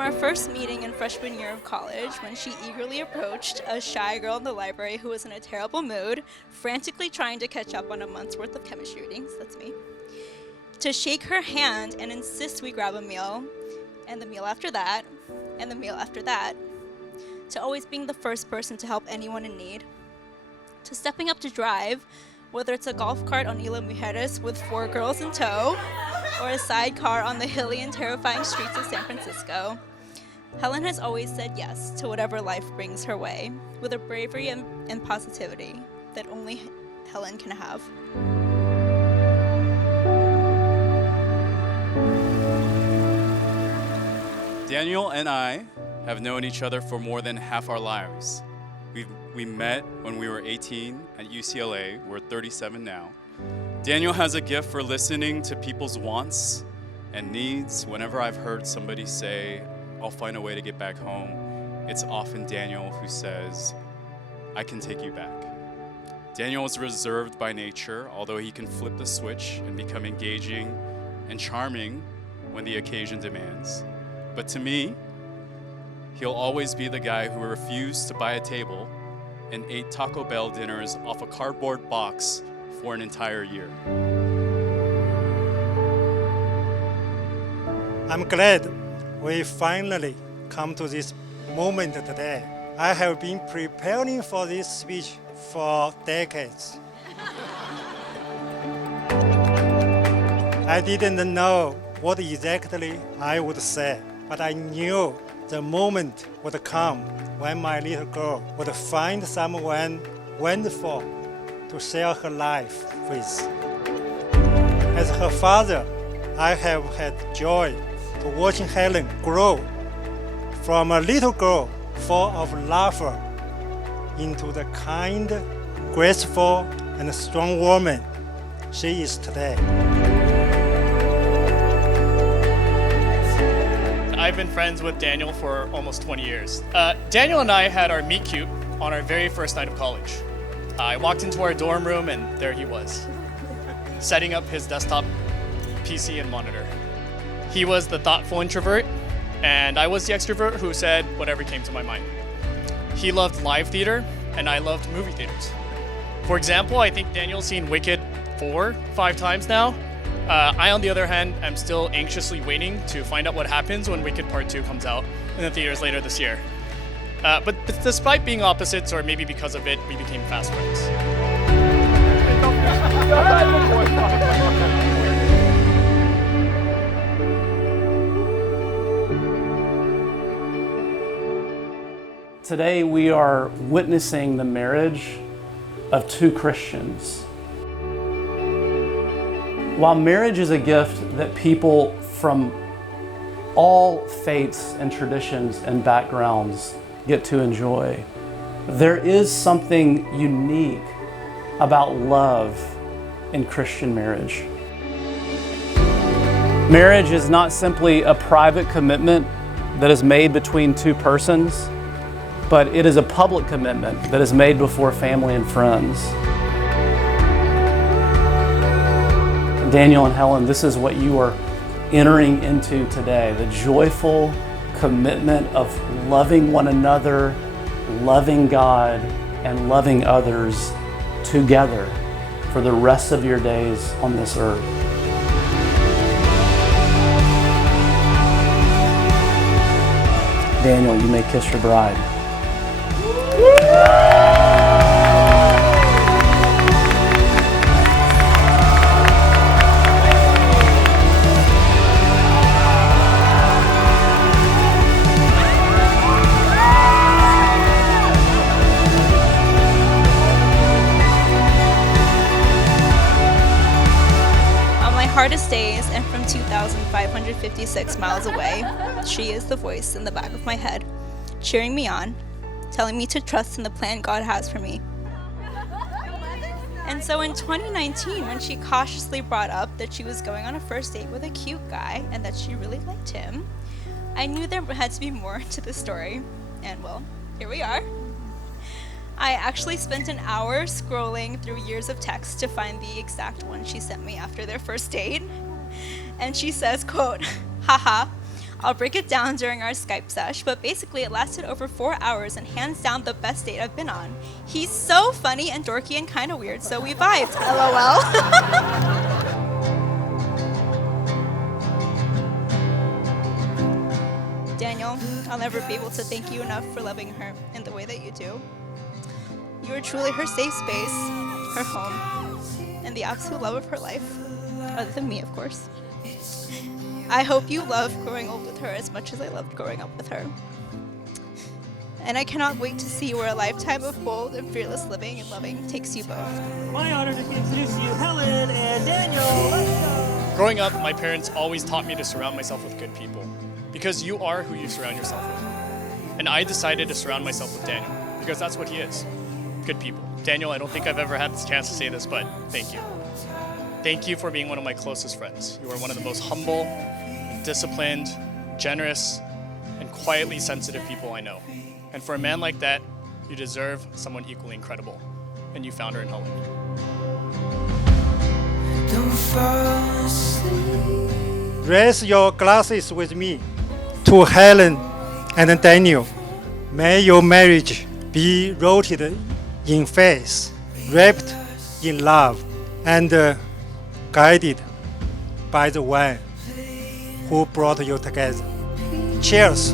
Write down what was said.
our first meeting in freshman year of college, when she eagerly approached a shy girl in the library who was in a terrible mood, frantically trying to catch up on a month's worth of chemistry readings, that's me, to shake her hand and insist we grab a meal, and the meal after that, and the meal after that, to always being the first person to help anyone in need, to stepping up to drive, whether it's a golf cart on Isla Mujeres with 4 girls in tow, or a sidecar on the hilly and terrifying streets of San Francisco. Helen has always said yes to whatever life brings her way, with a bravery and positivity that only Helen can have. Daniel and I have known each other for more than half our lives. We met when we were 18 at UCLA. We're 37 now. Daniel has a gift for listening to people's wants and needs. Whenever I've heard somebody say, "I'll find a way to get back home," it's often Daniel who says, "I can take you back." Daniel is reserved by nature, although he can flip the switch and become engaging and charming when the occasion demands. But to me, he'll always be the guy who refused to buy a table and ate Taco Bell dinners off a cardboard box for an entire year. I'm glad we finally come to this moment today. I have been preparing for this speech for decades. I didn't know what exactly I would say, but I knew the moment would come when my little girl would find someone wonderful to share her life with. As her father, I have had joy to watching Helen grow from a little girl full of laughter into the kind, graceful, and strong woman she is today. I've been friends with Daniel for almost 20 years. Daniel and I had our meet cute on our very first night of college. I walked into our dorm room and there he was, setting up his desktop PC and monitor. He was the thoughtful introvert, and I was the extrovert who said whatever came to my mind. He loved live theater, and I loved movie theaters. For example, I think Daniel's seen Wicked 4-5 times now. I, on the other hand, am still anxiously waiting to find out what happens when Wicked Part 2 comes out in the theaters later this year. But despite being opposites, or maybe because of it, we became fast friends. Today we are witnessing the marriage of 2 Christians. While marriage is a gift that people from all faiths and traditions and backgrounds get to enjoy, there is something unique about love in Christian marriage. Marriage is not simply a private commitment that is made between 2 persons, but it is a public commitment that is made before family and friends. Daniel and Helen, this is what you are entering into today, the joyful commitment of loving one another, loving God, and loving others together for the rest of your days on this earth. Daniel, you may kiss your bride. Hardest days, and from 2,556 miles away, she is the voice in the back of my head, cheering me on, telling me to trust in the plan God has for me. And so in 2019, when she cautiously brought up that she was going on a first date with a cute guy and that she really liked him, I knew there had to be more to the story, and well, here we are. I actually spent an hour scrolling through years of text to find the exact one she sent me after their first date. And she says, quote, "Haha, I'll break it down during our Skype sesh, but basically it lasted over 4 hours and hands down the best date I've been on. He's so funny and dorky and kind of weird, so we vibed. LOL. Daniel, I'll never be able to thank you enough for loving her in the way that you do. You are truly her safe space, her home, and the absolute love of her life, other than me, of course. I hope you love growing old with her as much as I loved growing up with her. And I cannot wait to see where a lifetime of bold and fearless living and loving takes you both. My honor to introduce you, Helen and Daniel. Let's go. Growing up, my parents always taught me to surround myself with good people, because you are who you surround yourself with. And I decided to surround myself with Daniel, because that's what he is. Good people. Daniel, I don't think I've ever had this chance to say this, but thank you. Thank you for being one of my closest friends. You are one of the most humble, disciplined, generous, and quietly sensitive people I know. And for a man like that, you deserve someone equally incredible. And you found her in Helen. Don't fall asleep. Raise your glasses with me to Helen and Daniel. May your marriage be rooted in faith, wrapped in love, and guided by the one who brought you together. Cheers.